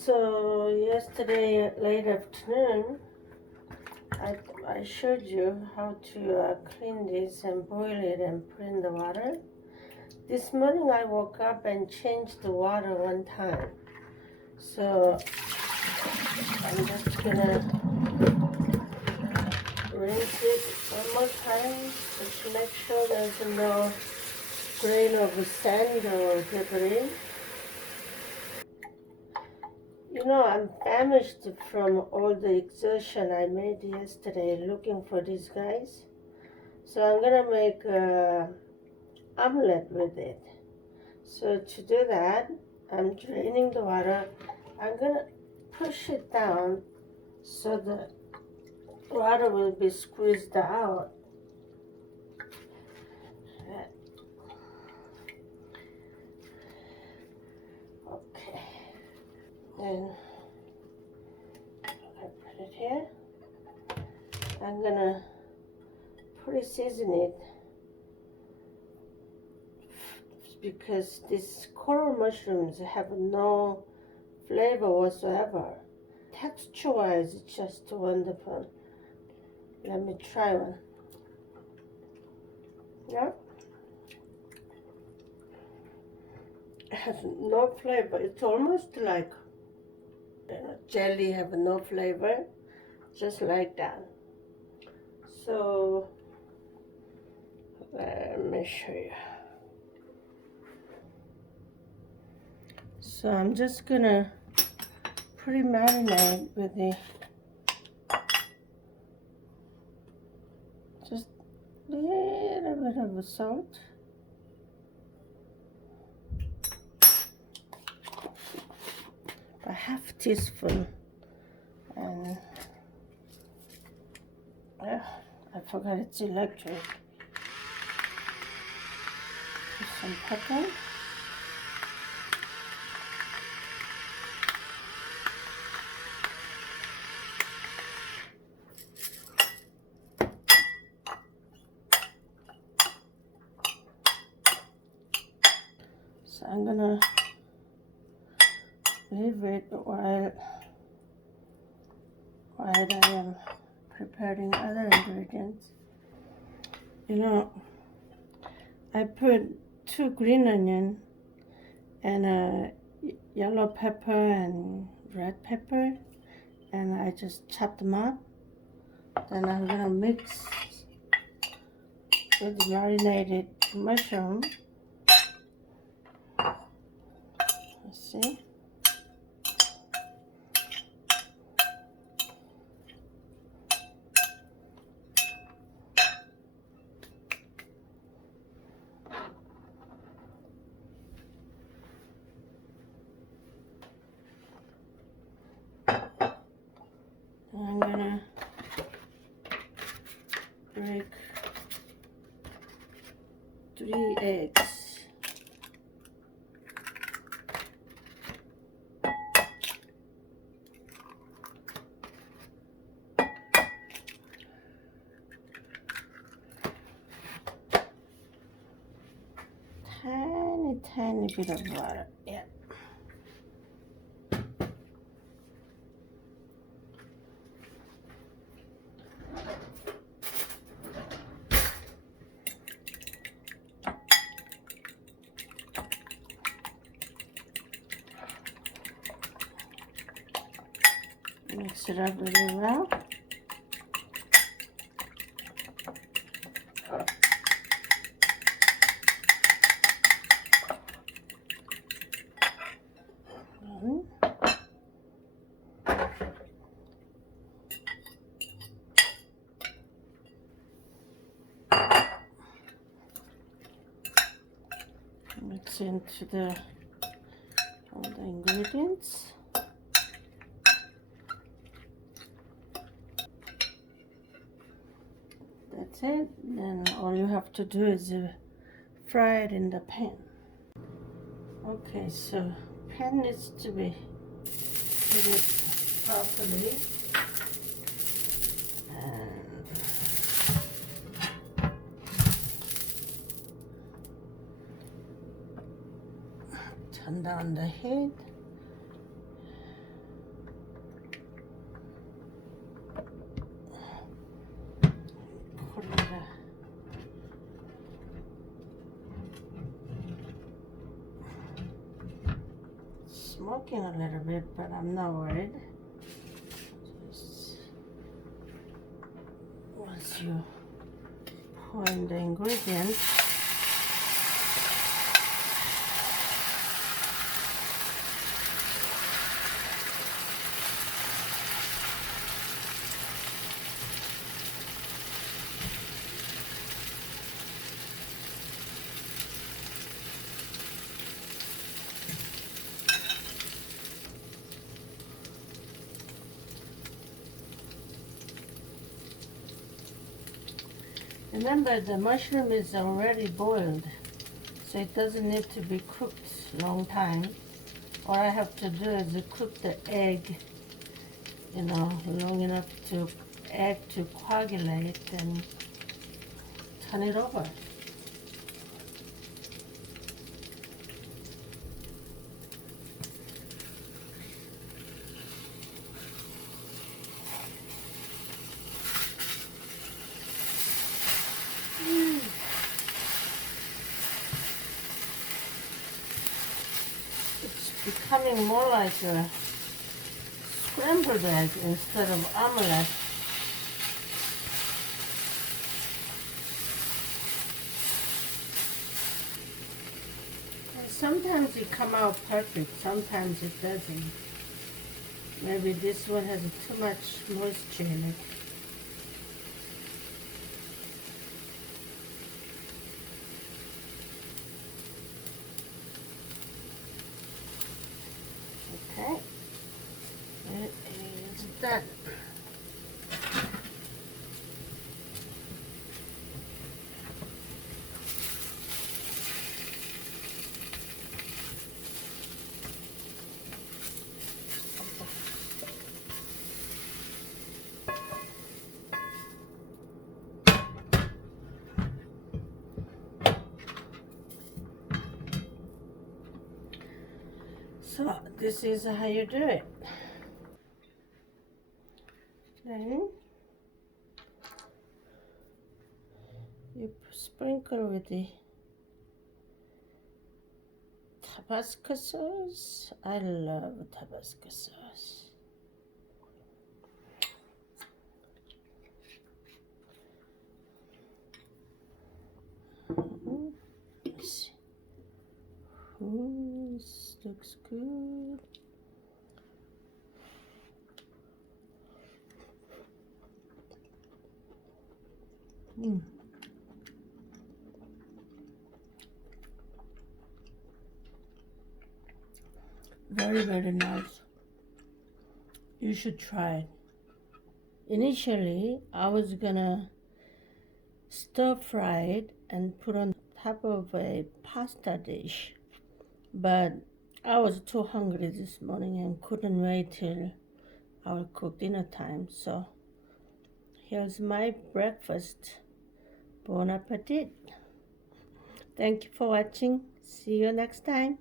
So yesterday late afternoon, I showed you how to clean this and boil it and put in the water. This morning I woke up and changed the water one time. So I'm just gonna rinse it one more time just to make sure there's no grain of sand or debris. You know, I'm famished from all the exertion I made yesterday looking for these guys. So I'm gonna make omelette with it. So to do that, I'm draining the water. I'm gonna push it down so the water will be squeezed out. Okay. Then I put it here. I'm gonna pre-season it because these coral mushrooms have no flavor whatsoever. Texture-wise, it's just wonderful. Let me try one. Yeah. It has no flavor. It's almost like jelly have no flavor, just like that. So let me show you. So I'm just gonna pre-marinate with the just a little bit of salt. A half teaspoon, and I forgot it's electric. Some pepper. So I'm gonna leave it while I am preparing other ingredients. You know, I put 2 green onion and a yellow pepper and red pepper, and I just chop them up. Then I'm gonna mix with the marinated mushroom. Let's see. I'm gonna break 3 eggs. Tiny bit of water. Yeah. Mix it up really well. Mix into all the ingredients. That's it. Then all you have to do is fry it in the pan. Okay, so pan needs to be heated properly. And turn down the heat. smoking a little bit, but I'm not worried. Just once you pour in the ingredients, remember the mushroom is already boiled, so it doesn't need to be cooked long time. All I have to do is cook the egg, long enough to egg to coagulate and turn it over. It's becoming more like a scrambled egg instead of omelette. And sometimes it come out perfect, sometimes it doesn't. Maybe this one has too much moisture in it. Okay, it is done. So this is how you do it. Then you sprinkle with the Tabasco sauce. I love Tabasco sauce. Let's see. Ooh, this looks good. Very, very nice. You should try it. Initially, I was gonna stir fry it and put on top of a pasta dish, but I was too hungry this morning and couldn't wait till I will cook dinner time. So here's my breakfast. Bon appetit. Thank you for watching. See you next time.